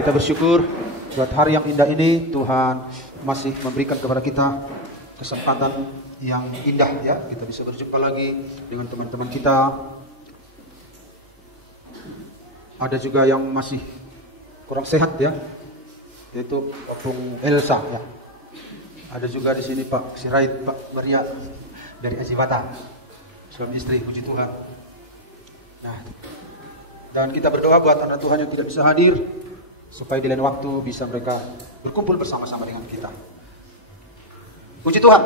Kita bersyukur buat hari yang indah ini. Tuhan masih memberikan kepada kita kesempatan yang indah ya. Kita bisa berjumpa lagi dengan teman-teman kita. Ada juga yang masih kurang sehat ya, yaitu Opung Elsa ya. Ada juga di sini Pak Sirait, Pak Maria dari Ajibata, suami istri, puji Tuhan. Nah, dan kita berdoa buat anak Tuhan yang tidak bisa hadir, supaya di lain waktu bisa mereka berkumpul bersama-sama dengan kita. Puji Tuhan.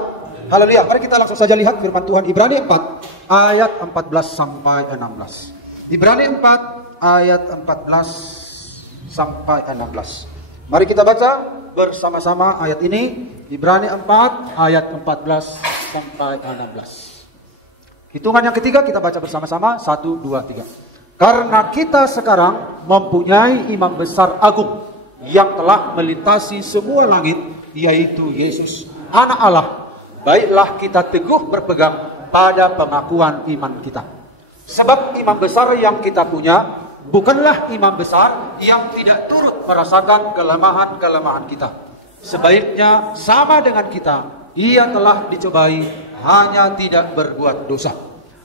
Haleluya. Mari kita langsung saja lihat firman Tuhan Ibrani 4 ayat 14 sampai 16. Ibrani 4 ayat 14 sampai 16. Mari kita baca bersama-sama ayat ini. Ibrani 4 ayat 14 sampai 16. Hitungan yang ketiga kita baca bersama-sama. 1, 2, 3. Karena kita sekarang mempunyai imam besar agung yang telah melintasi semua langit, yaitu Yesus, Anak Allah. Baiklah kita teguh berpegang pada pengakuan iman kita. Sebab imam besar yang kita punya bukanlah imam besar yang tidak turut merasakan kelemahan-kelemahan kita. Sebaiknya sama dengan kita, ia telah dicobai, hanya tidak berbuat dosa.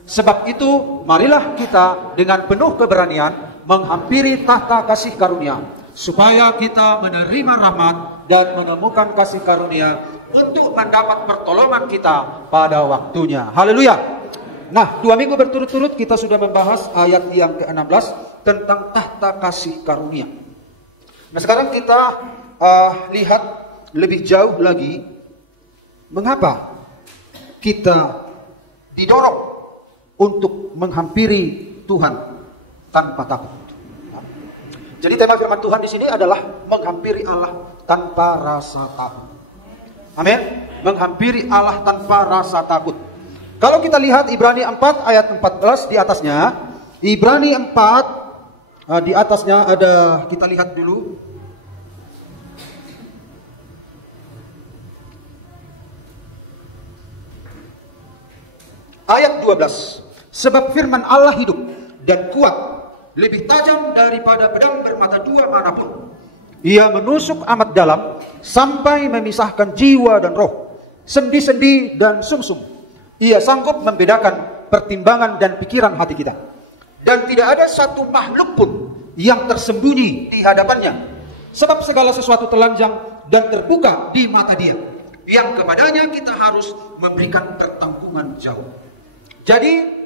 Sebab itu, marilah kita dengan penuh keberanian menghampiri tahta kasih karunia, supaya kita menerima rahmat dan menemukan kasih karunia untuk mendapat pertolongan kita pada waktunya. Haleluya. Nah, 2 minggu berturut-turut kita sudah membahas ayat yang ke-16 tentang tahta kasih karunia. Nah, sekarang kita lihat lebih jauh lagi, mengapa kita didorong untuk menghampiri Tuhan tanpa takut. Jadi tema firman Tuhan di sini adalah menghampiri Allah tanpa rasa takut. Amin. Menghampiri Allah tanpa rasa takut. Kalau kita lihat Ibrani 4 ayat 14 di atasnya, Ibrani 4 di atasnya ada, kita lihat dulu. Ayat 12. Sebab firman Allah hidup dan kuat, lebih tajam daripada pedang bermata dua manapun. Ia menusuk amat dalam sampai memisahkan jiwa dan roh, sendi-sendi dan sumsum. Ia sanggup membedakan pertimbangan dan pikiran hati kita. Dan tidak ada satu makhluk pun yang tersembunyi di hadapannya. Sebab segala sesuatu telanjang dan terbuka di mata Dia, yang kepadanya kita harus memberikan pertanggungan jawab. Jadi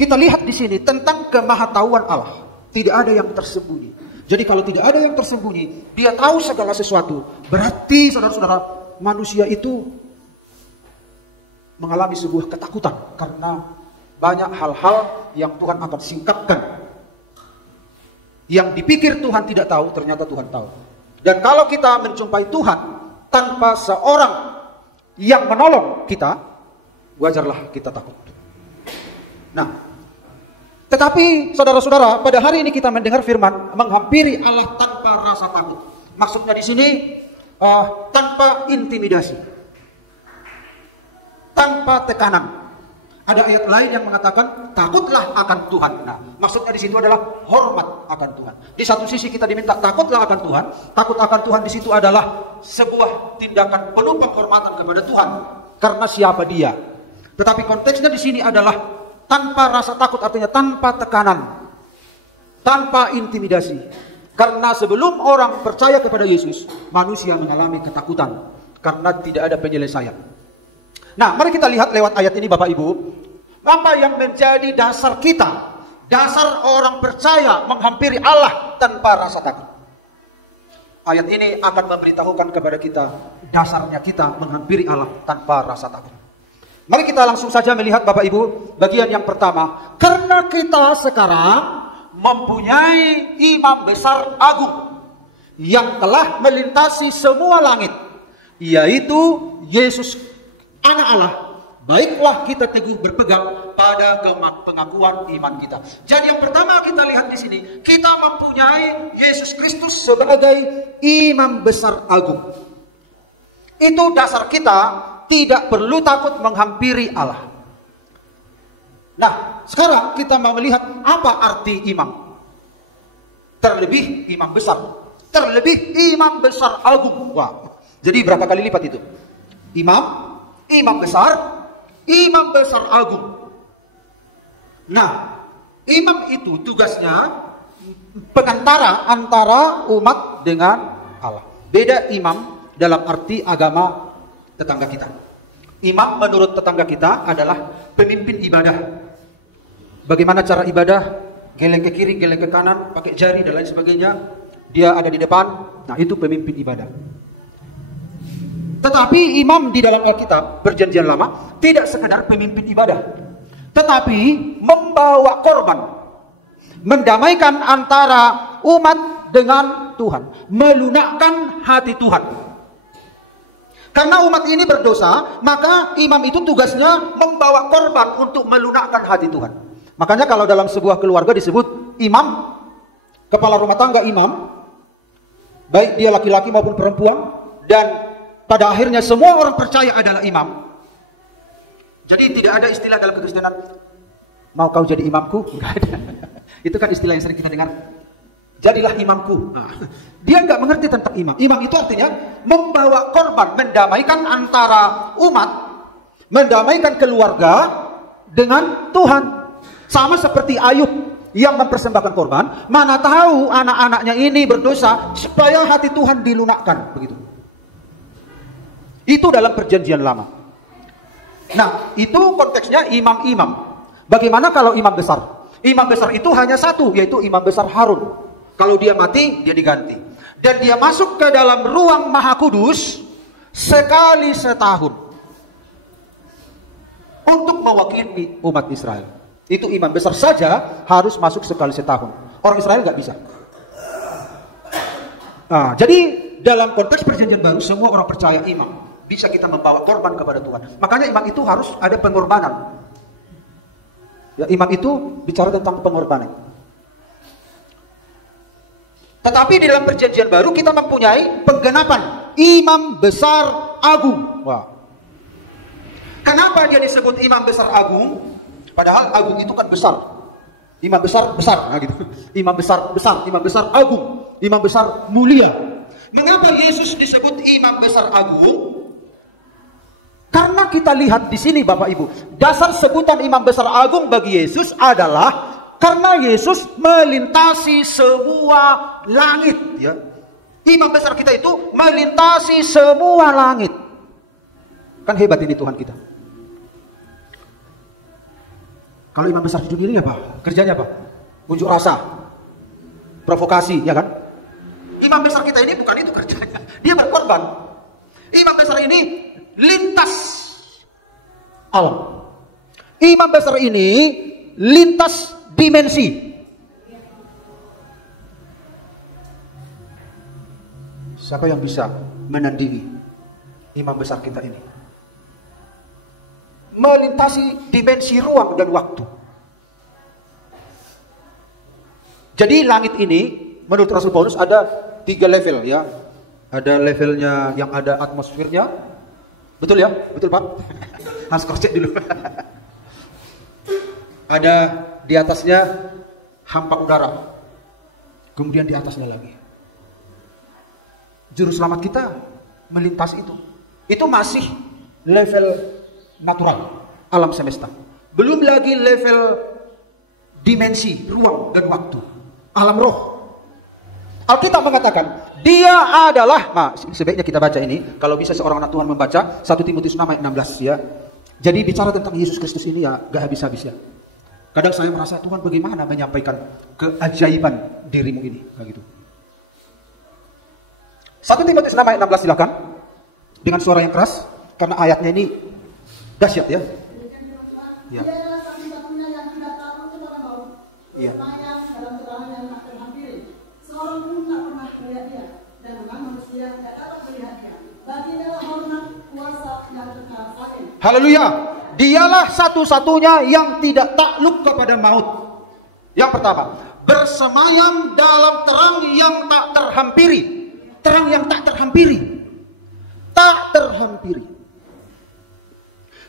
kita lihat di sini tentang kemahatauan Allah. Tidak ada yang tersembunyi. Jadi kalau tidak ada yang tersembunyi, Dia tahu segala sesuatu. Berarti saudara-saudara, manusia itu mengalami sebuah ketakutan karena banyak hal-hal yang Tuhan akan singkapkan. Yang dipikir Tuhan tidak tahu, ternyata Tuhan tahu. Dan kalau kita menjumpai Tuhan tanpa seorang yang menolong kita, wajarlah kita takut. Nah, tetapi saudara-saudara, pada hari ini kita mendengar firman menghampiri Allah tanpa rasa takut. Maksudnya di sini tanpa intimidasi, tanpa tekanan. Ada ayat lain yang mengatakan takutlah akan Tuhan. Nah, maksudnya di situ adalah hormat akan Tuhan. Di satu sisi kita diminta takutlah akan Tuhan. Takut akan Tuhan di situ adalah sebuah tindakan penuh penghormatan kepada Tuhan karena siapa Dia. Tetapi konteksnya di sini adalah tanpa rasa takut, artinya tanpa tekanan, tanpa intimidasi. Karena sebelum orang percaya kepada Yesus, manusia mengalami ketakutan karena tidak ada penyelesaian. Nah, mari kita lihat lewat ayat ini Bapak Ibu, apa yang menjadi dasar kita, dasar orang percaya menghampiri Allah tanpa rasa takut. Ayat ini akan memberitahukan kepada kita dasarnya kita menghampiri Allah tanpa rasa takut. Mari kita langsung saja melihat Bapak Ibu bagian yang pertama. Karena kita sekarang mempunyai imam besar agung yang telah melintasi semua langit, yaitu Yesus Anak Allah. Baiklah kita teguh berpegang pada pengakuan iman kita. Jadi yang pertama kita lihat di sini, kita mempunyai Yesus Kristus sebagai imam besar agung. Itu dasar kita. Tidak perlu takut menghampiri Allah. Nah, sekarang kita mau melihat apa arti imam. terlebih imam besar, terlebih imam besar agung. Wah, jadi berapa kali lipat itu? Imam besar agung. Nah, imam itu tugasnya pengantara antara umat dengan Allah. Beda imam dalam arti agama tetangga kita. Imam menurut tetangga kita adalah pemimpin ibadah. Bagaimana cara ibadah? Geleng ke kiri, geleng ke kanan, pakai jari dan lain sebagainya. Dia ada di depan. Nah, itu pemimpin ibadah. Tetapi imam di dalam Alkitab Perjanjian Lama tidak sekedar pemimpin ibadah, tetapi membawa korban, mendamaikan antara umat dengan Tuhan, melunakkan hati Tuhan. Karena umat ini berdosa, maka imam itu tugasnya membawa korban untuk melunakkan hati Tuhan. Makanya kalau dalam sebuah keluarga disebut imam, kepala rumah tangga imam, baik dia laki-laki maupun perempuan, dan pada akhirnya semua orang percaya adalah imam. Jadi tidak ada istilah dalam kekristenan, mau kau jadi imamku? Enggak ada. Itu kan istilah yang sering kita dengar. Jadilah imamku. Nah, dia nggak mengerti tentang imam. Imam itu artinya membawa korban, mendamaikan antara umat, mendamaikan keluarga dengan Tuhan. Sama seperti Ayub yang mempersembahkan korban, mana tahu anak-anaknya ini berdosa supaya hati Tuhan dilunakkan, begitu. Itu dalam Perjanjian Lama. Nah, itu konteksnya imam-imam. Bagaimana kalau imam besar? Imam besar itu hanya satu, yaitu imam besar Harun. Kalau dia mati, dia diganti. Dan dia masuk ke dalam ruang Maha Kudus sekali setahun untuk mewakili umat Israel. Itu imam besar saja harus masuk sekali setahun. Orang Israel nggak bisa. Nah, jadi dalam konteks Perjanjian Baru semua orang percaya imam. Bisa kita membawa korban kepada Tuhan. Makanya imam itu harus ada pengorbanan. Ya, imam itu bicara tentang pengorbanan. Tetapi di dalam Perjanjian Baru kita mempunyai penggenapan imam besar agung. Wah. Kenapa dia disebut imam besar agung? Padahal agung itu kan besar. Imam besar, nah gitu. Imam besar, imam besar agung, imam besar mulia. Mengapa Yesus disebut imam besar agung? Karena kita lihat di sini Bapak Ibu, dasar sebutan imam besar agung bagi Yesus adalah karena Yesus melintasi semua langit, ya. Imam besar kita itu melintasi semua langit. Kan hebat ini Tuhan kita. Kalau imam besar di dunia ini apa? Kerjanya apa? Unjuk rasa, provokasi, ya kan? Imam besar kita ini bukan itu kerjanya. Dia berkorban. Imam besar ini lintas alam. Imam besar ini lintas dimensi. Siapa yang bisa menandingi imam besar kita ini? Melintasi dimensi ruang dan waktu. Jadi langit ini menurut Rasul Paulus ada 3 level, ya. Ada levelnya yang ada atmosfernya. Betul ya? Betul Pak? Harus cek dulu. Ada di atasnya hampa udara. Kemudian di atasnya lagi. Juru selamat kita melintasi itu. Itu masih level natural, alam semesta. Belum lagi level dimensi, ruang dan waktu, alam roh. Alkitab mengatakan, dia adalah, nah sebaiknya kita baca ini, kalau bisa seorang anak Tuhan membaca, 1 Timotius 6 ayat 16 ya. Jadi bicara tentang Yesus Kristus ini ya, gak habis-habis ya. Kadang saya merasa, Tuhan bagaimana menyampaikan keajaiban dirimu ini, kayak gitu. 1 Timotius 6 ayat 16 silakan, dengan suara yang keras, karena ayatnya ini dahsyat ya. Ya. Iya. Haleluya. Dialah satu-satunya yang tidak takluk kepada maut. Yang pertama, bersemayam dalam terang yang tak terhampiri. Terang yang tak terhampiri. Tak terhampiri.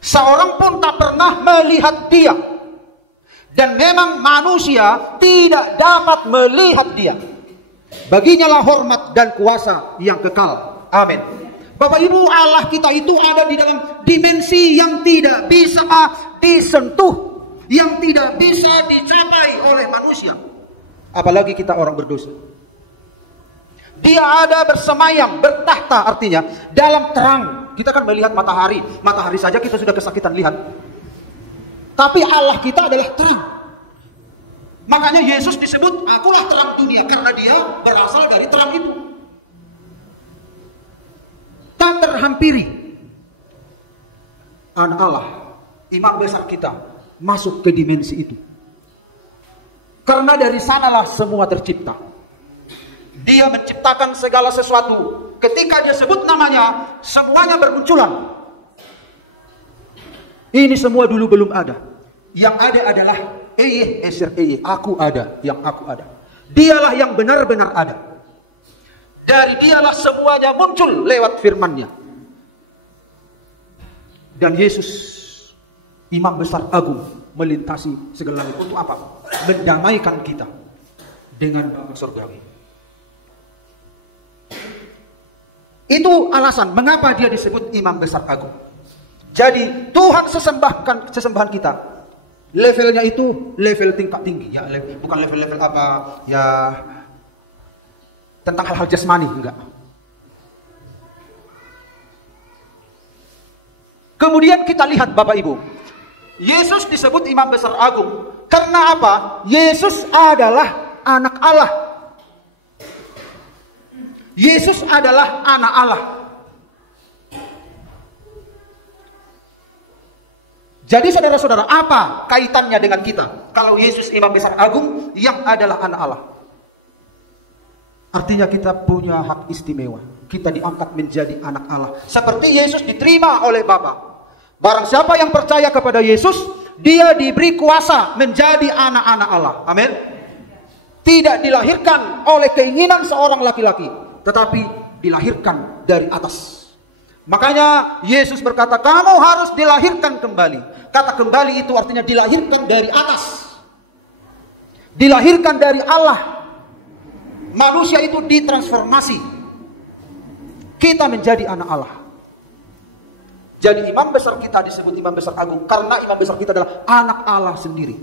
Seorang pun tak pernah melihat dia. Dan memang manusia tidak dapat melihat dia. Baginya lah hormat dan kuasa yang kekal. Amin. Bapak Ibu, Allah kita itu ada di dalam dimensi yang tidak bisa disentuh, yang tidak bisa dicapai oleh manusia. Apalagi kita orang berdosa. Dia ada bersemayam, bertahta artinya dalam terang. Kita kan melihat matahari. Matahari saja kita sudah kesakitan lihat. Tapi Allah kita adalah terang. Makanya Yesus disebut, akulah terang dunia. Karena dia berasal dari terang itu. Tak terhampiri. Anak Allah, imam besar kita, masuk ke dimensi itu. Karena dari sanalah semua tercipta. Dia menciptakan segala sesuatu. Ketika dia sebut namanya, semuanya bermunculan. Ini semua dulu belum ada. Yang ada adalah aku ada, yang aku ada. Dialah yang benar-benar ada. Dari dialah semuanya muncul lewat firman-Nya. Dan Yesus, imam besar agung, melintasi segala itu untuk apa? Mendamaikan kita dengan Bapa surgawi. Itu alasan mengapa dia disebut imam besar agung. Jadi Tuhan sesembahan kita, levelnya itu level tingkat tinggi, ya, bukan level-level apa ya tentang hal-hal jasmani, enggak. Kemudian kita lihat Bapak Ibu, Yesus disebut imam besar agung karena apa? Yesus adalah anak Allah. Yesus adalah anak Allah. Jadi saudara-saudara, apa kaitannya dengan kita? Kalau Yesus imam besar agung yang adalah anak Allah. Artinya kita punya hak istimewa. Kita diangkat menjadi anak Allah. Seperti Yesus diterima oleh Bapa. Barang siapa yang percaya kepada Yesus, dia diberi kuasa menjadi anak-anak Allah. Amin. Tidak dilahirkan oleh keinginan seorang laki-laki, tetapi dilahirkan dari atas. Makanya Yesus berkata, kamu harus dilahirkan kembali. Kata kembali itu artinya dilahirkan dari atas. Dilahirkan dari Allah. Manusia itu ditransformasi. Kita menjadi anak Allah. Jadi imam besar kita disebut imam besar agung karena imam besar kita adalah anak Allah sendiri.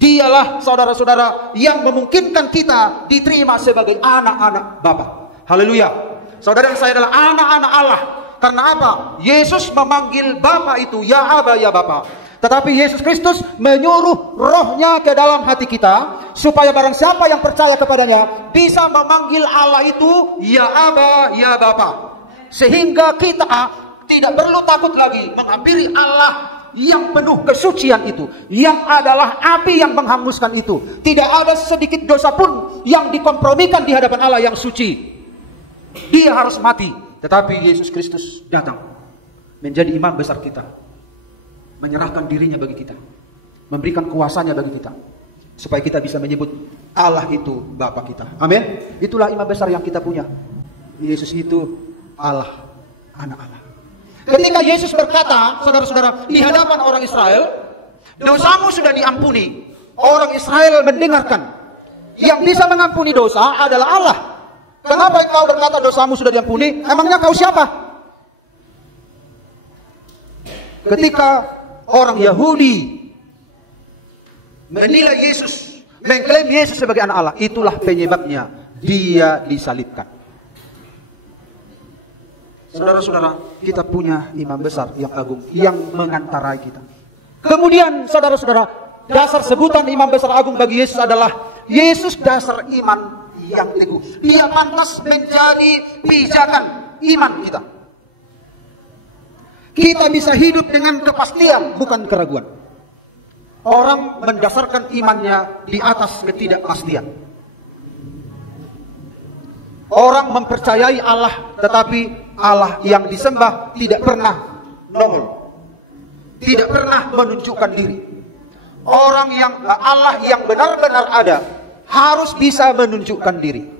Dialah saudara-saudara yang memungkinkan kita diterima sebagai anak-anak Bapa. Haleluya. Saudara dan saya adalah anak-anak Allah. Karena apa? Yesus memanggil Bapa itu ya Aba ya Bapa. Tetapi Yesus Kristus menyuruh rohnya ke dalam hati kita supaya barang siapa yang percaya kepadanya bisa memanggil Allah itu ya Aba ya Bapa. Sehingga kita tidak perlu takut lagi menghampiri Allah yang penuh kesucian itu, yang adalah api yang menghanguskan itu. Tidak ada sedikit dosa pun yang dikompromikan di hadapan Allah yang suci. Dia harus mati, tetapi Yesus Kristus datang menjadi imam besar kita, menyerahkan dirinya bagi kita, memberikan kuasanya bagi kita, supaya kita bisa menyebut Allah itu Bapa kita. Amin. Itulah imam besar yang kita punya. Yesus itu Allah, anak Allah. Ketika Yesus berkata, saudara-saudara, di hadapan orang Israel, dosamu sudah diampuni. Orang Israel mendengarkan, yang bisa mengampuni dosa adalah Allah. Kenapa engkau berkata dosamu sudah diampuni? Emangnya kau siapa? Ketika orang Yahudi menilai Yesus, mengklaim Yesus sebagai anak Allah, itulah penyebabnya dia disalibkan. Saudara-saudara, kita punya imam besar yang agung yang mengantarai kita. Kemudian saudara-saudara, dasar sebutan imam besar agung bagi Yesus adalah Yesus dasar iman yang teguh. Dia pantas menjadi pijakan iman kita. Kita bisa hidup dengan kepastian, bukan keraguan. Orang mendasarkan imannya di atas ketidakpastian. Orang mempercayai Allah, tetapi Allah yang disembah tidak pernah nongol, tidak pernah menunjukkan diri. Orang yang Allah yang benar-benar ada harus bisa menunjukkan diri.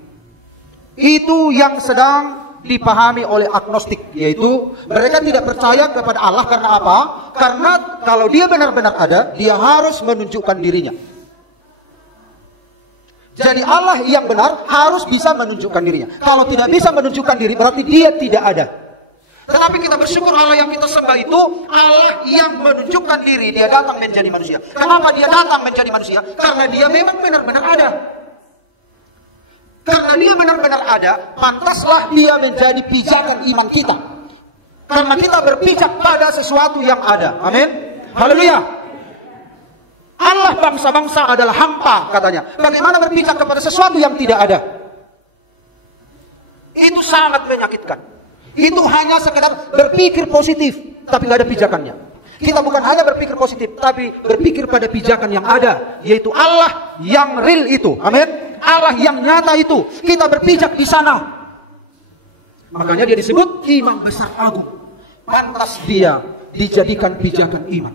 Itu yang sedang dipahami oleh agnostik, yaitu mereka tidak percaya kepada Allah karena apa? Karena kalau dia benar-benar ada, dia harus menunjukkan dirinya. Jadi Allah yang benar harus bisa menunjukkan dirinya. Kalau tidak bisa menunjukkan diri, berarti dia tidak ada. Tetapi kita bersyukur Allah yang kita sembah itu Allah yang menunjukkan diri. Dia datang menjadi manusia. Kenapa dia datang menjadi manusia? Karena dia memang benar-benar ada. Karena dia benar-benar ada, pantaslah dia menjadi pijakan iman kita. Karena kita berpijak pada sesuatu yang ada. Amin. Haleluya. Allah bangsa-bangsa adalah hampa katanya. Bagaimana berpijak kepada sesuatu yang tidak ada? Itu sangat menyakitkan. Itu hanya sekedar berpikir positif, tapi tidak ada pijakannya. Kita bukan hanya berpikir positif, tapi berpikir pada pijakan yang ada, yaitu Allah yang real itu. Amin. Allah yang nyata itu. Kita berpijak di sana. Makanya dia disebut imam besar agung. Pantas dia dijadikan pijakan iman.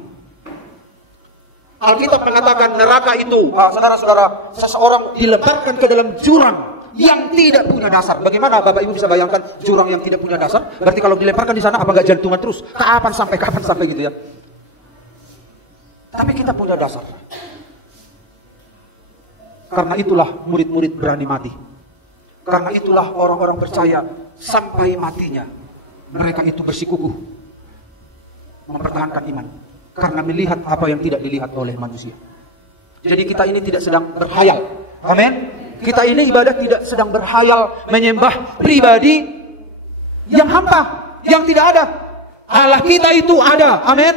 Alkitab mengatakan neraka itu, saudara-saudara, seseorang dilemparkan ke dalam jurang yang tidak punya dasar. Bagaimana Bapak Ibu bisa bayangkan jurang yang tidak punya dasar? Berarti kalau dilemparkan di sana, apa nggak jantungan terus? Kapan sampai gitu ya? Tapi kita punya dasar. Karena itulah murid-murid berani mati. Karena itulah orang-orang percaya sampai matinya. Mereka itu bersikukuh mempertahankan iman. Karena melihat apa yang tidak dilihat oleh manusia. Jadi kita ini tidak sedang berhayal. Amin. Kita ini ibadah tidak sedang berhayal menyembah pribadi yang hampa, yang tidak ada. Allah kita itu ada. Amin.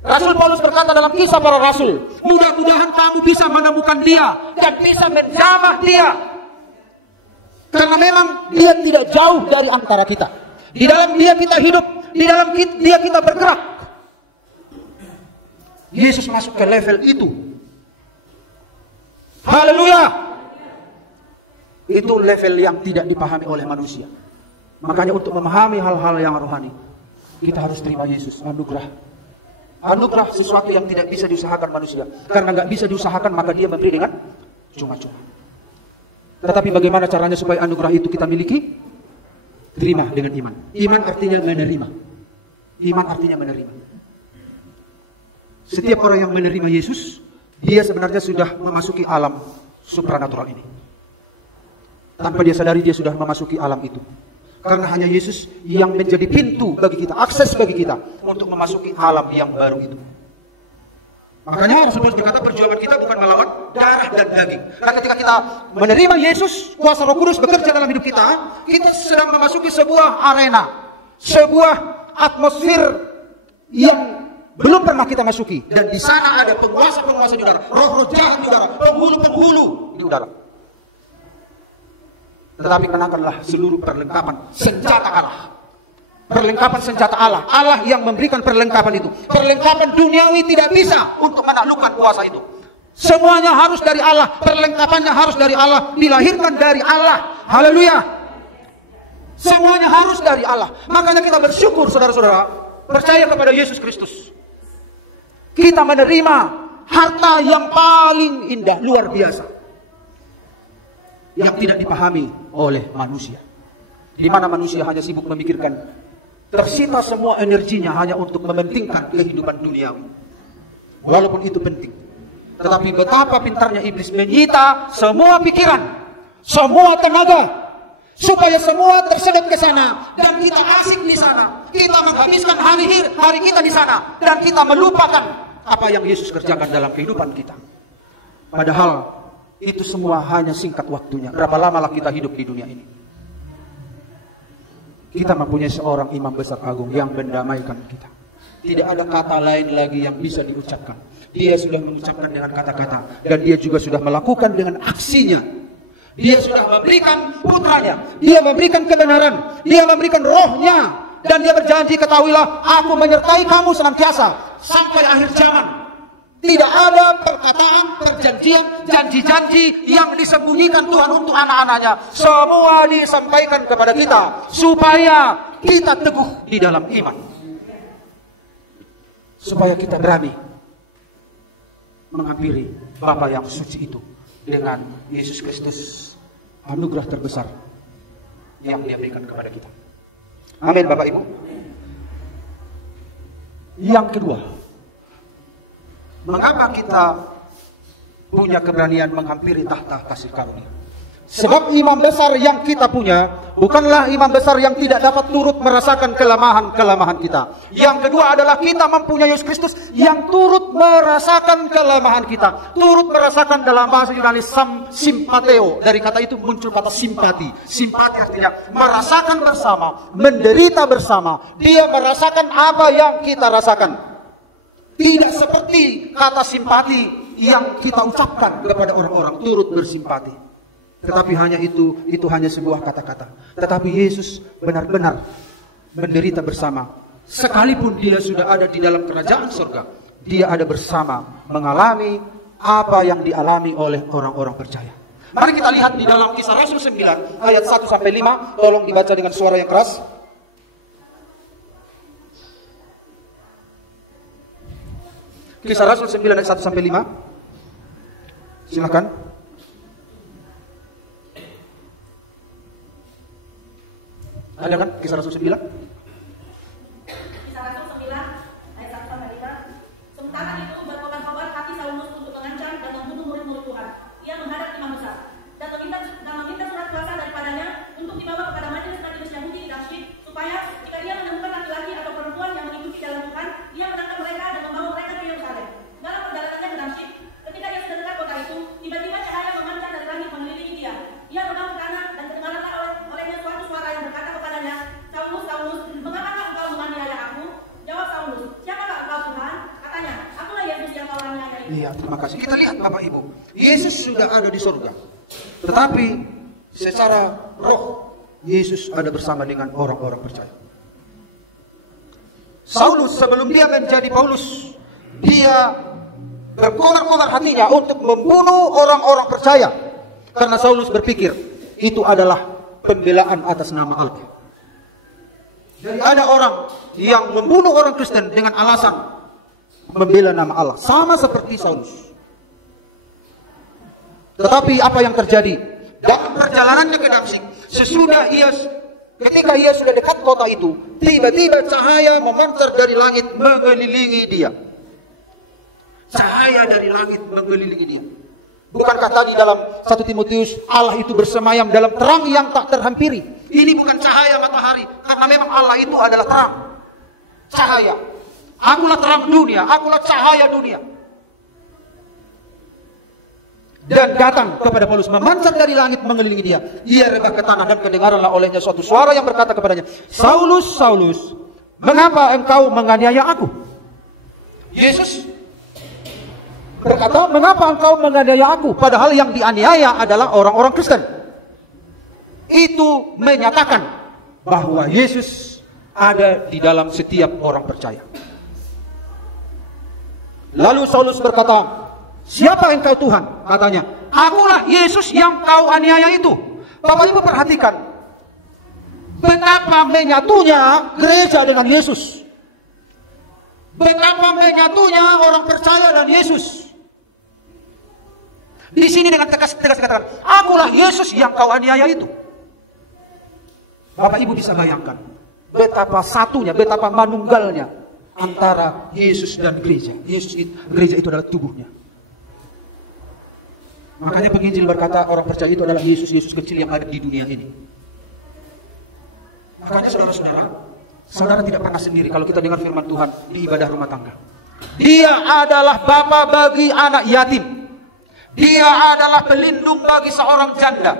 Rasul Paulus berkata dalam Kisah Para Rasul, mudah-mudahan kamu bisa menemukan dia dan bisa menjamah dia. Karena memang dia tidak jauh dari antara kita. Di dalam dia kita hidup, di dalam dia kita bergerak. Yesus masuk ke level itu. Haleluya. Itu level yang tidak dipahami oleh manusia. Makanya untuk memahami hal-hal yang rohani, kita harus terima Yesus, anugerah. Anugerah sesuatu yang tidak bisa diusahakan manusia. Karena nggak bisa diusahakan, maka dia memberi dengan cuma-cuma. Tetapi bagaimana caranya supaya anugerah itu kita miliki? Terima dengan iman. Iman artinya menerima. Iman artinya menerima. Setiap orang yang menerima Yesus, dia sebenarnya sudah memasuki alam supranatural ini. Tanpa dia sadari, dia sudah memasuki alam itu. Karena hanya Yesus yang menjadi pintu bagi kita, akses bagi kita untuk memasuki alam yang baru itu. Makanya Rasul Paulus berkata perjuangan kita bukan melawan darah dan daging. Nah, ketika kita menerima Yesus, kuasa Roh Kudus bekerja dalam hidup kita, kita sedang memasuki sebuah arena, sebuah atmosfer yang belum pernah kita masuki. Dan di sana ada penguasa-penguasa di udara, roh-roh jahat di udara, penghulu-penghulu di udara. Tetapi kenakanlah seluruh perlengkapan senjata Allah. Perlengkapan senjata Allah. Allah yang memberikan perlengkapan itu. Perlengkapan duniawi tidak bisa untuk menaklukkan kuasa itu. Semuanya harus dari Allah. Perlengkapannya harus dari Allah. Dilahirkan dari Allah. Haleluya. Semuanya harus dari Allah. Makanya kita bersyukur saudara-saudara. Percaya kepada Yesus Kristus. Kita menerima harta yang paling indah. Luar biasa. Yang tidak dipahami oleh manusia. Di mana manusia hanya sibuk memikirkan, tersita semua energinya hanya untuk mementingkan kehidupan duniawi. Walaupun itu penting. Tetapi betapa pintarnya iblis menyita semua pikiran, semua tenaga, supaya semua tersedot ke sana dan kita asik di sana. Kita menghabiskan hari kita di sana dan kita melupakan apa yang Yesus kerjakan dalam kehidupan kita. Padahal itu semua hanya singkat waktunya. Berapa lamalah kita hidup di dunia ini? Kita mempunyai seorang imam besar agung yang mendamaikan kita. Tidak ada kata lain lagi yang bisa diucapkan. Dia sudah mengucapkan dengan kata-kata. Dan dia juga sudah melakukan dengan aksinya. Dia sudah memberikan putranya. Dia memberikan kebenaran. Dia memberikan rohnya. Dan dia berjanji, ketahuilah, aku menyertai kamu senantiasa sampai akhir zaman. Tidak ada perkataan, perjanjian, janji-janji yang disembunyikan Tuhan untuk anak-anaknya. Semua disampaikan kepada kita supaya kita teguh di dalam iman. Supaya kita berani menghampiri Bapa yang suci itu dengan Yesus Kristus, anugerah terbesar yang Dia berikan kepada kita. Amin, Bapak Ibu. Yang kedua, mengapa kita punya keberanian menghampiri tahta kasih karunia. Sebab imam besar yang kita punya bukanlah imam besar yang tidak dapat turut merasakan kelemahan-kelemahan kita. Yang kedua adalah kita mempunyai Yesus Kristus yang turut merasakan kelemahan kita. Turut merasakan, dalam bahasa Yunani simpateo. Dari kata itu muncul kata simpati. Simpati artinya merasakan bersama, menderita bersama. Dia merasakan apa yang kita rasakan. Tidak seperti kata simpati yang kita ucapkan kepada orang-orang, turut bersimpati. Tetapi hanya itu hanya sebuah kata-kata. Tetapi Yesus benar-benar menderita bersama. Sekalipun dia sudah ada di dalam kerajaan surga, dia ada bersama, mengalami apa yang dialami oleh orang-orang percaya. Mari kita lihat di dalam Kisah Rasul 9 ayat 1-5. Tolong dibaca dengan suara yang keras. Kisah Rasul 9 ayat 1-5. Silakan. Ada kan Kisah Rasul 9? Kisah Rasul 9 ayat 1-5. Sementara itu berkobar-kobar hati Saulus untuk mengancam dan membunuh murid-murid Tuhan. Ia menghadap imam besar dan meminta surat kuasa daripadanya untuk dibawa kepada majelis Yahudi di Damsyik, supaya jika dia menemukan laki-laki atau perempuan yang mengikuti jalan Tuhan, dia menangkap mereka dan membawa mereka ke Yerusalem. Dalam perjalanannya ke Damsyik, ketika dia sudah dekat kota itu, tiba-tiba cahaya memancar dari langit mengelilingi dia. Ia membangun ke kanan dan terdengarlah olehnya suatu suara yang berkata kepadanya, "Saulus, Saulus, mengapakah engkau menganiaya aku?" Jawab Saulus, "Siapakah engkau Tuhan?" Katanya, "Akulah Yesus yang kau aniaya itu." Iya, terima kasih. Kita lihat Bapak Ibu, Yesus sudah ada di surga. Tetapi secara roh, Yesus ada bersama dengan orang-orang percaya. Saulus sebelum dia menjadi Paulus, dia berkobar-kobar hatinya untuk membunuh orang-orang percaya. Karena Saulus berpikir, itu adalah pembelaan atas nama Allah. Jadi ada orang yang membunuh orang Kristen dengan alasan membela nama Allah. Sama seperti Saulus. Tetapi apa yang terjadi? Dalam perjalanannya ke Damsyik, ketika ia sudah dekat kota itu, tiba-tiba cahaya memancar dari langit mengelilingi dia. Cahaya dari langit mengelilingi dia. Bukankah tadi dalam 1 Timotius Allah itu bersemayam dalam terang yang tak terhampiri? Ini bukan cahaya matahari, karena memang Allah itu adalah terang. Cahaya. Akulah terang dunia, akulah cahaya dunia. Dan datang kepada Paulus, memancar dari langit mengelilingi dia. Ia rebah ke tanah dan kedengaranlah olehnya suatu suara yang berkata kepadanya, "Saulus, Saulus, mengapa engkau menganiaya aku?" Yesus berkata, "Mengapa engkau menganiaya aku?" Padahal yang dianiaya adalah orang-orang Kristen. Itu menyatakan bahwa Yesus ada di dalam setiap orang percaya. Lalu Saulus berkata, "Siapa engkau Tuhan?" Katanya, "Akulah Yesus yang kau aniaya itu." Bapak Ibu perhatikan betapa menyatunya gereja dengan Yesus. Betapa menyatunya orang percaya dan Yesus. Di sini dengan tegas dikatakan, "Akulah Yesus yang kau aniaya itu." Bapak Ibu bisa bayangkan betapa satunya, betapa manunggalnya antara Yesus dan gereja. Gereja itu adalah tubuhnya. Makanya penginjil berkata orang percaya itu adalah Yesus kecil yang ada di dunia ini. Makanya saudara tidak pernah sendiri kalau kita dengar firman Tuhan di ibadah rumah tangga. Dia adalah bapa bagi anak yatim. Dia adalah pelindung bagi seorang janda.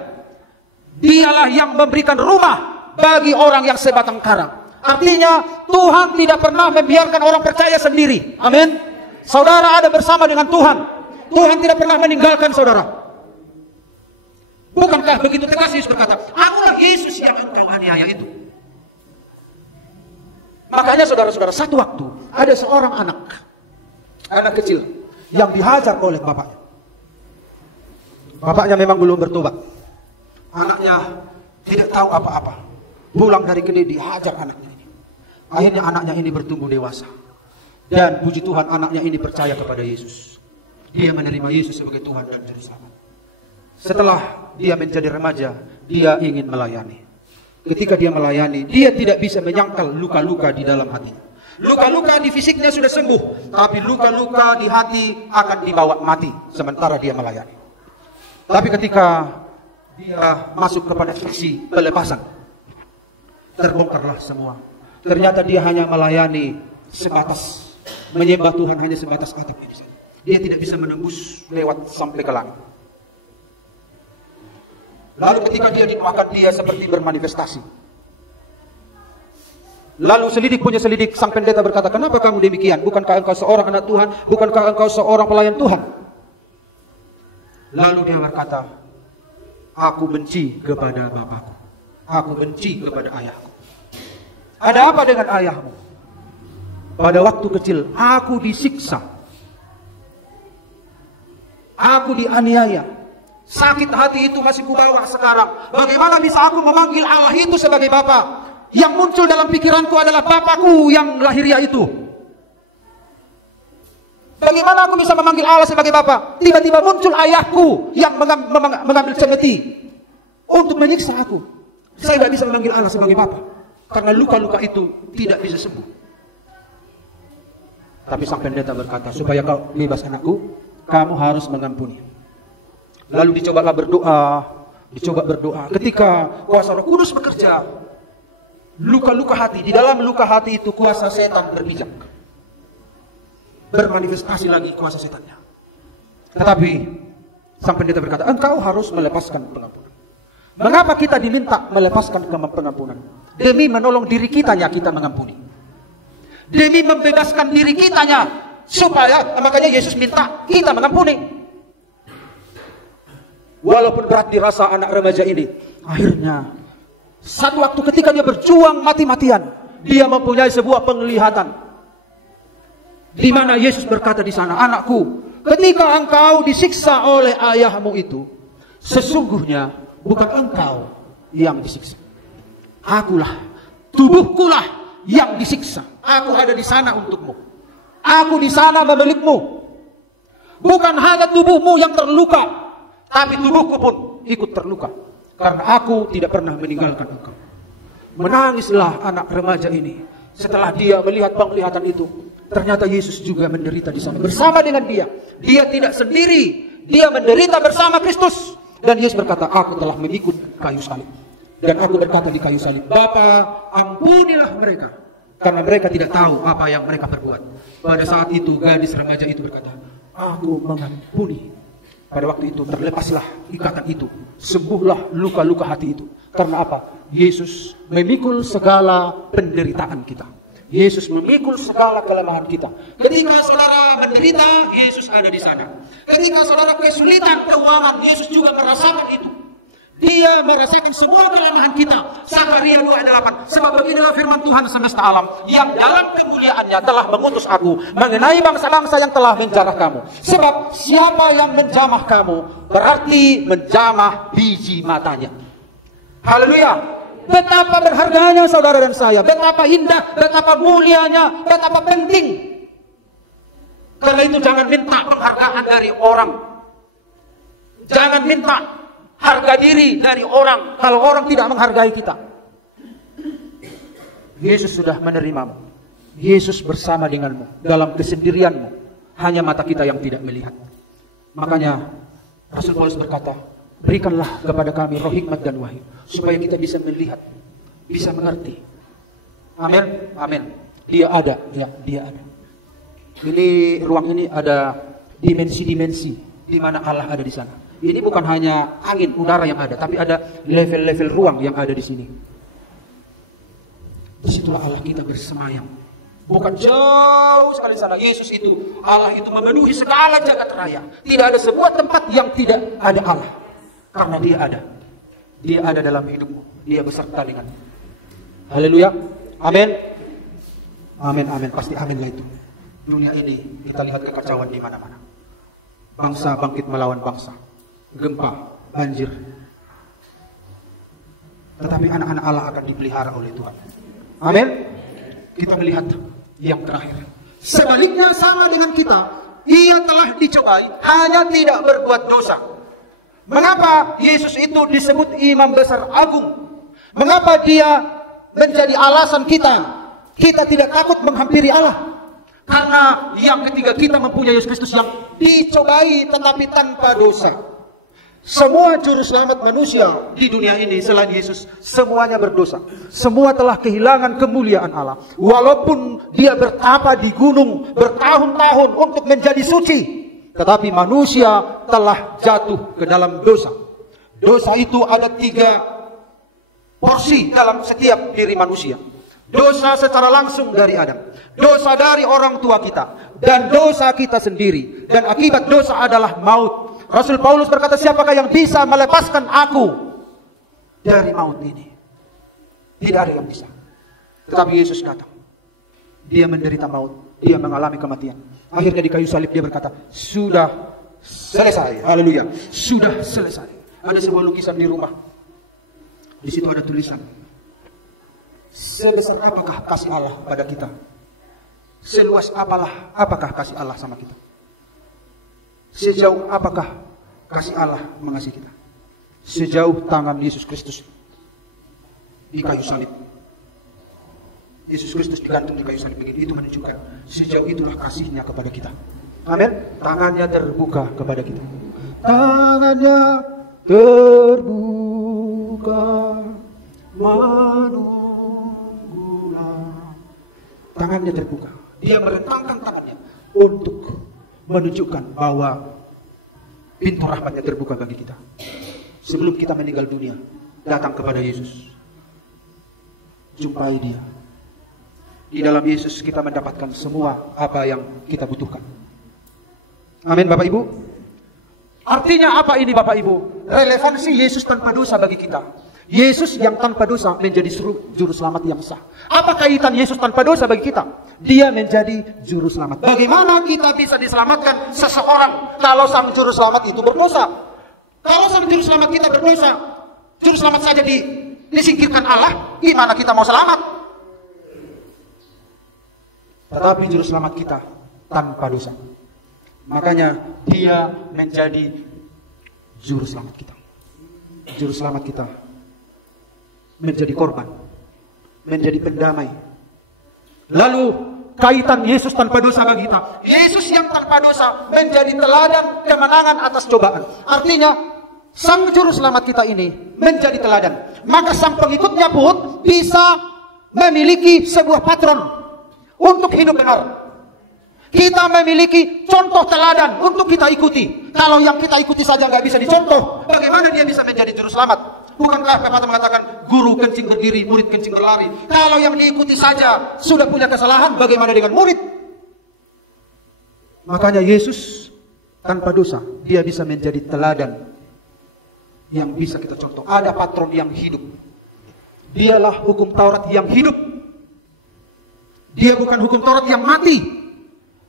Dialah yang memberikan rumah bagi orang yang sebatang kara. Artinya Tuhan tidak pernah membiarkan orang percaya sendiri. Amin. Saudara ada bersama dengan Tuhan. Tuhan tidak pernah meninggalkan saudara. Bukankah begitu tegas Yesus berkata, "Akulah Yesus yang engkau aniaya itu." Makanya saudara-saudara, satu waktu ada seorang anak kecil yang dihajar oleh bapaknya. Bapaknya memang belum bertobat. Anaknya tidak tahu apa-apa. Pulang dari gede dihajar anaknya ini. Akhirnya anaknya ini bertumbuh dewasa. Dan puji Tuhan anaknya ini percaya kepada Yesus. Dia menerima Yesus sebagai Tuhan dan Juru Selamat. Setelah dia menjadi remaja, dia ingin melayani. Ketika dia melayani, dia tidak bisa menyangkal luka-luka di dalam hatinya. Luka-luka di fisiknya sudah sembuh, tapi luka-luka di hati akan dibawa mati sementara dia melayani. Tapi ketika dia masuk kepada fiksi pelepasan, terbongkarlah semua. Ternyata dia hanya melayani sebatas, menyembah Tuhan hanya sebatas atap ini saja. Dia tidak bisa menembus lewat sampai ke langit. Lalu ketika dia didoakan, dia seperti bermanifestasi. Lalu selidik punya selidik, sang pendeta berkata, kenapa kamu demikian? Bukankah engkau seorang anak Tuhan? Bukankah engkau seorang pelayan Tuhan? Lalu dia berkata, aku benci kepada bapakku. Aku benci kepada ayahku. Ada apa dengan ayahmu? Pada waktu kecil, aku disiksa. Aku dianiaya. Sakit hati itu masih kubawa sekarang. Bagaimana bisa aku memanggil Allah itu sebagai Bapa? Yang muncul dalam pikiranku adalah Bapakku yang lahiriah itu. Bagaimana aku bisa memanggil Allah sebagai Bapa? Tiba-tiba muncul ayahku yang mengambil cemeti untuk menyiksa aku. Saya tidak bisa memanggil Allah sebagai Bapa, karena luka-luka itu tidak bisa sembuh. Tapi sang pendeta berkata, supaya kau bebas anakku, kamu harus mengampuni. Lalu dicoba berdoa. Ketika kuasa Roh Kudus bekerja, luka-luka hati, di dalam luka hati itu kuasa setan berpijak. Bermanifestasi lagi kuasa setannya. Tetapi sang pendeta berkata, engkau harus melepaskan pengampunan. Mengapa kita diminta melepaskan pengampunan? Demi menolong diri kitanya kita mengampuni. Demi membebaskan diri kitanya, supaya makanya Yesus minta kita mengampuni. Walaupun berat dirasa anak remaja ini, akhirnya satu waktu ketika dia berjuang mati-matian, dia mempunyai sebuah penglihatan, di mana Yesus berkata di sana, anakku, ketika engkau disiksa oleh ayahmu itu, sesungguhnya bukan engkau yang disiksa, akulah, tubuhkulah yang disiksa. Aku ada di sana untukmu. Aku di sana memilikmu. Bukan hanya tubuhmu yang terluka, tapi tubuhku pun ikut terluka. Karena aku tidak pernah meninggalkan engkau. Menangislah anak remaja ini. Setelah dia melihat penglihatan itu, ternyata Yesus juga menderita di sana bersama dengan dia. Dia tidak sendiri. Dia menderita bersama Kristus. Dan Yesus berkata, aku telah memikul kayu salib. Dan aku berkata di kayu salib, Bapa, ampunilah mereka, karena mereka tidak tahu apa yang mereka perbuat. Pada saat itu gadis remaja itu berkata, aku mengampuni. Pada waktu itu terlepaslah ikatan itu, sembuhlah luka-luka hati itu. Karena apa? Yesus memikul segala penderitaan kita. Yesus memikul segala kelemahan kita. Ketika saudara menderita, Yesus ada di sana. Ketika saudara kesulitan keuangan, Yesus juga merasakan itu. Dia merasakan semua kelemahan kita. Zakaria 2:8. Sebab beginilah firman Tuhan semesta alam, yang dalam kemuliaannya telah mengutus aku mengenai bangsa-bangsa yang telah menjamah kamu. Sebab siapa yang menjamah kamu, berarti menjamah biji matanya. Haleluya. Betapa berharganya saudara dan saya. Betapa indah, betapa mulianya, betapa penting. Karena itu jangan minta penghargaan dari orang. Jangan minta harga diri dari orang kalau orang tidak menghargai kita. Yesus sudah menerimamu. Yesus bersama denganmu dalam kesendirianmu. Hanya mata kita yang tidak melihat. Makanya Rasul Paulus berkata, berikanlah kepada kami roh hikmat dan wahyu, supaya kita bisa melihat, bisa mengerti. Amin, amin. Dia ada, ya, dia ada. Ini ruang ini ada dimensi-dimensi di mana Allah ada di sana. Ini bukan hanya angin, udara yang ada, tapi ada level-level ruang yang ada di sini. Disitulah Allah kita bersemayam. Bukan jauh sekali sana. Yesus itu, Allah itu memenuhi segala jagat raya. Tidak ada sebuah tempat yang tidak ada Allah. Karena dia ada. Dia ada dalam hidupmu. Dia beserta denganmu. Haleluya. Amin. Amin, amin. Pasti amin lah itu. Dunia ini kita lihat kekacauan di mana-mana. Bangsa bangkit melawan bangsa. Gempa, banjir. Tetapi anak-anak Allah akan dipelihara oleh Tuhan. Amin. Kita melihat yang terakhir. Sebaliknya sama dengan kita. Ia telah dicobai, hanya tidak berbuat dosa. Mengapa Yesus itu disebut imam besar agung? Mengapa dia menjadi alasan kita Kita tidak takut menghampiri Allah. Karena yang ketiga, kita mempunyai Yesus Kristus yang dicobai tetapi tanpa dosa. Semua juru selamat manusia di dunia ini selain Yesus, semuanya berdosa. Semua telah kehilangan kemuliaan Allah. Walaupun dia bertapa di gunung bertahun-tahun untuk menjadi suci, tetapi manusia telah jatuh ke dalam dosa. Dosa itu ada 3 porsi dalam setiap diri manusia. Dosa secara langsung dari Adam, dosa dari orang tua kita, dan dosa kita sendiri. Dan akibat dosa adalah maut. Rasul Paulus berkata, siapakah yang bisa melepaskan aku dari maut ini? Tidak ada yang bisa. Tetapi Yesus datang. Dia menderita maut. Dia mengalami kematian. Akhirnya di kayu salib dia berkata, sudah selesai. Haleluya. Sudah selesai. Ada sebuah lukisan di rumah. Di situ ada tulisan, sebesar apakah kasih Allah pada kita? Seluas apakah kasih Allah sama kita? Sejauh apakah kasih Allah mengasihi kita? Sejauh tangan Yesus Kristus di kayu salib. Yesus Kristus digantung di kayu salib begini, itu menunjukkan sejauh itulah kasihnya kepada kita. Amin. Tangannya terbuka kepada kita. Tangannya terbuka menunggulah. Tangannya terbuka. Dia merentangkan tangannya untuk menunjukkan bahwa pintu rahmatnya terbuka bagi kita. Sebelum kita meninggal dunia, datang kepada Yesus. Jumpai dia. Di dalam Yesus kita mendapatkan semua apa yang kita butuhkan. Amin Bapak Ibu. Artinya apa ini Bapak Ibu? Relevansi Yesus tanpa dosa bagi kita. Yesus yang tanpa dosa menjadi juru selamat yang sah. Apa kaitan Yesus tanpa dosa bagi kita? Dia menjadi juru selamat. Bagaimana kita bisa diselamatkan seseorang kalau sang juru selamat itu berdosa? Kalau sang juru selamat kita berdosa, juru selamat saja disingkirkan Allah, gimana kita mau selamat? Tetapi juru selamat kita tanpa dosa. Makanya dia menjadi juru selamat kita. Juru selamat kita menjadi korban, menjadi pendamai. Lalu kaitan Yesus tanpa dosa bagi kita. Yesus yang tanpa dosa menjadi teladan kemenangan atas cobaan. Artinya sang juru selamat kita ini menjadi teladan. Maka sang pengikutnya pun bisa memiliki sebuah patron untuk hidup benar. Kita memiliki contoh teladan untuk kita ikuti. Kalau yang kita ikuti saja nggak bisa dicontoh, bagaimana dia bisa menjadi juru selamat? Bukankah pepatah mengatakan guru kencing berdiri, murid kencing berlari? Kalau yang diikuti saja sudah punya kesalahan, bagaimana dengan murid? Makanya Yesus tanpa dosa, dia bisa menjadi teladan yang bisa kita contoh. Ada patron yang hidup. Dialah hukum Taurat yang hidup. Dia bukan hukum Taurat yang mati.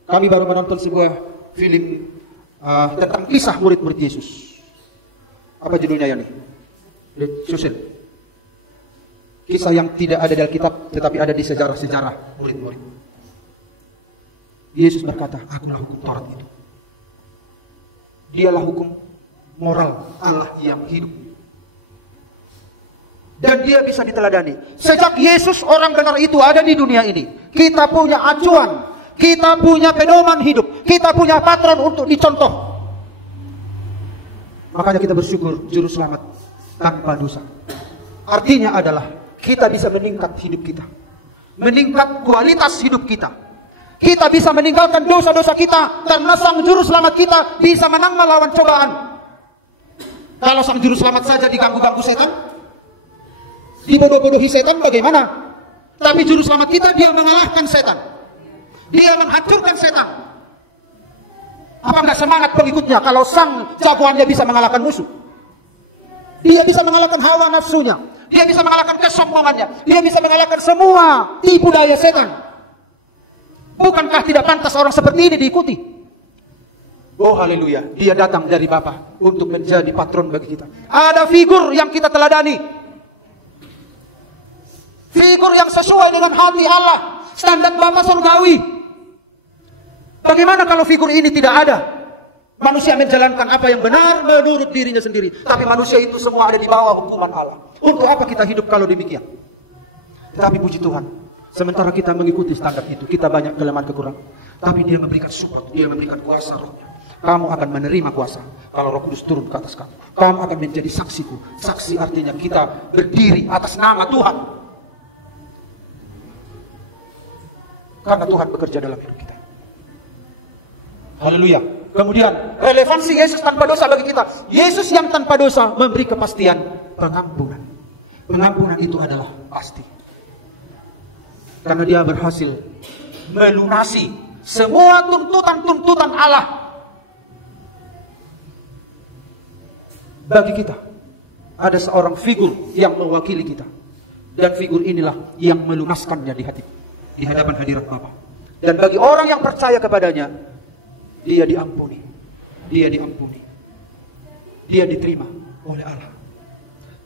Kami baru menonton sebuah film tentang kisah murid-murid Yesus. Apa judulnya ya nih? The Chosen. Kisah yang tidak ada dalam kitab, tetapi ada di sejarah-sejarah murid-murid. Yesus berkata, akulah hukum Taurat itu. Dialah hukum moral Allah yang hidup. Dan dia bisa diteladani. Sejak Yesus orang benar itu ada di dunia ini, kita punya acuan, kita punya pedoman hidup, kita punya patron untuk dicontoh. Makanya kita bersyukur juru selamat tanpa dosa. Artinya adalah kita bisa meningkat hidup kita, meningkat kualitas hidup kita. Kita bisa meninggalkan dosa-dosa kita karena sang juru selamat kita bisa menang melawan cobaan. Kalau sang juru selamat saja diganggu-ganggu setan, dibodoh-bodohi setan, bagaimana? Tapi juru selamat kita dia mengalahkan setan, dia menghancurkan setan. Apa enggak semangat pengikutnya kalau sang jagoannya bisa mengalahkan musuh? Dia bisa mengalahkan hawa nafsunya, dia bisa mengalahkan kesombongannya, dia bisa mengalahkan semua tipu daya setan. Bukankah tidak pantas orang seperti ini diikuti? Oh haleluya, dia datang dari Bapa untuk menjadi patron bagi kita. Ada figur yang kita teladani, figur yang sesuai dengan hati Allah, standar Bapa surgawi. Bagaimana kalau figur ini tidak ada? Manusia menjalankan apa yang benar menurut dirinya sendiri. Tapi manusia itu semua ada di bawah hukuman Allah. Untuk apa kita hidup kalau demikian? Tetapi puji Tuhan, Sementara kita mengikuti standar itu, kita banyak kelemahan kekurangan. Tapi dia memberikan support, dia memberikan kuasa rohnya. Kamu akan menerima kuasa kalau Roh Kudus turun ke atas kamu. Kamu akan menjadi saksiku. Saksi artinya kita berdiri atas nama Tuhan. Karena Tuhan bekerja dalam hidup kita. Haleluya. Kemudian relevansi Yesus tanpa dosa bagi kita. Yesus yang tanpa dosa memberi kepastian pengampunan. Pengampunan itu adalah pasti. Karena dia berhasil melunasi semua tuntutan-tuntutan Allah bagi kita. Ada seorang figur yang mewakili kita. Dan figur inilah yang melunaskannya di hadapan hadirat Bapa. Dan bagi orang yang percaya kepadanya, dia diampuni. Dia diampuni. Dia diterima oleh Allah.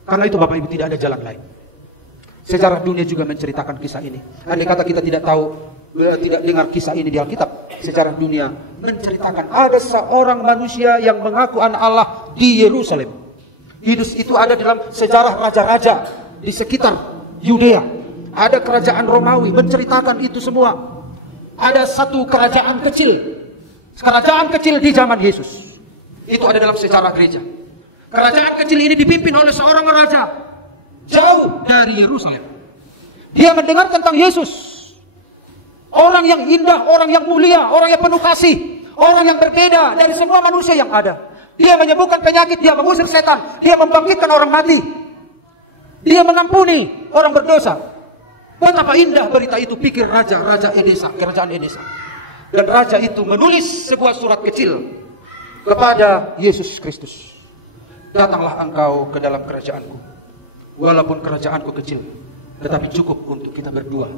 Karena itu Bapak Ibu, tidak ada jalan lain. Sejarah dunia juga menceritakan kisah ini. Andai kata kita tidak tahu, tidak dengar kisah ini di Alkitab, sejarah dunia menceritakan ada seorang manusia yang mengaku anak Allah di Yerusalem. Itu ada dalam sejarah raja-raja di sekitar Yudea. Ada kerajaan Romawi menceritakan itu semua. Ada satu kerajaan kecil di zaman Yesus. Itu ada dalam sejarah gereja. Kerajaan kecil ini dipimpin oleh seorang raja jauh dari Yerusalem. Dia mendengar tentang Yesus. Orang yang indah, orang yang mulia, orang yang penuh kasih, orang yang berbeda dari semua manusia yang ada. Dia menyembuhkan penyakit, dia mengusir setan, dia membangkitkan orang mati. Dia mengampuni orang berdosa. Betapa indah berita itu, pikir raja Edesa, kerajaan Edesa. Dan raja itu menulis sebuah surat kecil kepada Yesus Kristus. Datanglah engkau ke dalam kerajaanku. Walaupun kerajaanku kecil, tetapi cukup untuk kita berdua.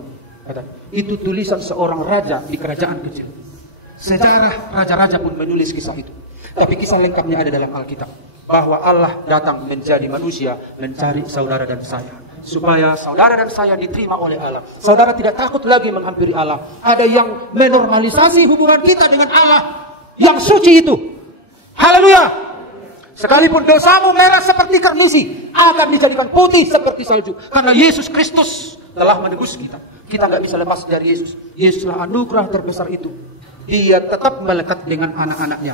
Itu tulisan seorang raja di kerajaan kecil. Sejarah raja-raja pun menulis kisah itu. Tapi kisah lengkapnya ada dalam Alkitab. Bahwa Allah datang menjadi manusia, mencari saudara dan saya. Supaya saudara dan saya diterima oleh Allah. Saudara tidak takut lagi menghampiri Allah. Ada yang menormalisasi hubungan kita dengan Allah yang suci itu. Haleluya. Sekalipun dosamu merah seperti karnisi, akan dijadikan putih seperti salju. Karena Yesus Kristus telah menebus kita. Kita nggak bisa lepas dari Yesus. Yesuslah anugerah terbesar itu. Dia tetap melekat dengan anak-anaknya.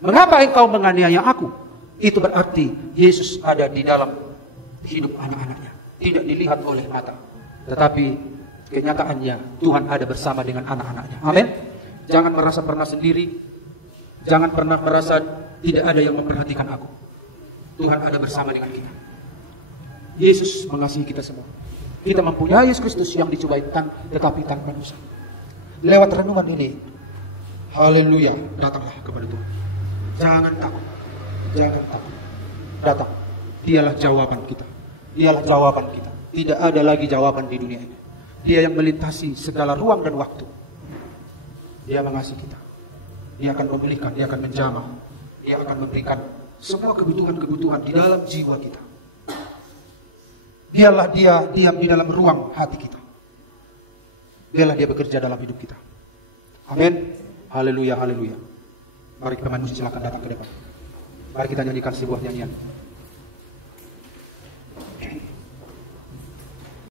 Mengapa engkau menganiaya aku? Itu berarti Yesus ada di dalam hidup anak-anaknya. Tidak dilihat oleh mata. Tetapi kenyataannya Tuhan ada bersama dengan anak-anaknya. Amin. Jangan merasa pernah sendiri. Jangan pernah merasa tidak ada yang memperhatikan aku. Tuhan ada bersama dengan kita. Yesus mengasihi kita semua. Kita mempunyai Yesus Kristus yang dicobai tetapi tanpa dosa. Lewat renungan ini, haleluya, datanglah kepada Tuhan. Jangan takut. Jangan takut. Datang. Dialah jawaban kita. Dialah jawaban kita. Tidak ada lagi jawaban di dunia ini. Dia yang melintasi segala ruang dan waktu. Dia mengasihi kita. Dia akan memulihkan, dia akan menjamah. Dia akan memberikan semua kebutuhan-kebutuhan di dalam jiwa kita. Dialah dia diam di dalam ruang hati kita. Dialah dia bekerja dalam hidup kita. Amin. Haleluya, haleluya. Mari teman musik silakan datang ke depan. Mari kita nyanyikan sebuah nyanyian.